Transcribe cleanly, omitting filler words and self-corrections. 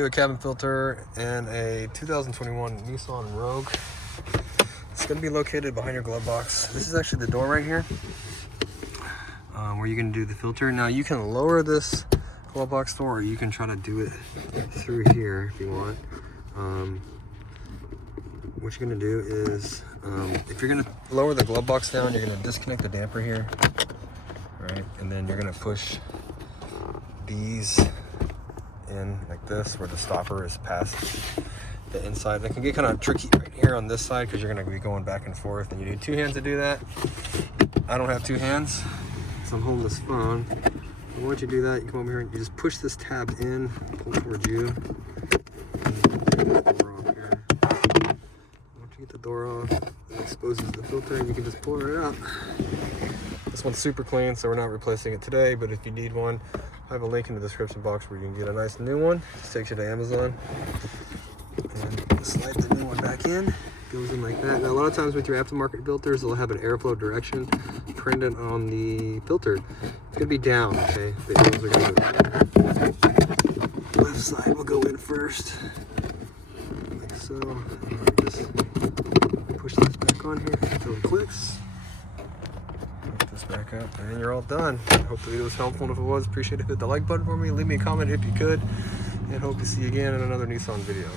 A cabin filter and a 2021 Nissan Rogue. It's going to be located behind your glove box. This is actually the door right here where you can do the filter. Now you can lower this glove box door, or you can try to do it through here if you want. What you're going to do is, if you're going to lower the glove box down, you're going to disconnect the damper here, right? And then you're going to push these in like this, where the stopper is past the inside. It can get kind of tricky right here on this side because you're going to be going back and forth, and you need two hands to do that. I don't have two hands, so I'm holding this phone. And once you do that, you come over here and you just push this tab in, pull towards you. Once you get the door off, it exposes the filter, and you can just pull it right out. This one's super clean, so we're not replacing it today, but if you need one, I have a link in the description box where you can get a nice new one. Just takes you to Amazon. And slide the new one back in. Goes in like that. Now, a lot of times with your aftermarket filters, they'll have an airflow direction printed on the filter. It's gonna be down, okay? The arrows are gonna go. Left side will go in first, like so. And just push this back on here until it clicks. Back up, and you're all done. Hope the video was helpful, and if it was, appreciate it. Hit the like button for me, leave me a comment if you could, and hope to see you again in another Nissan video.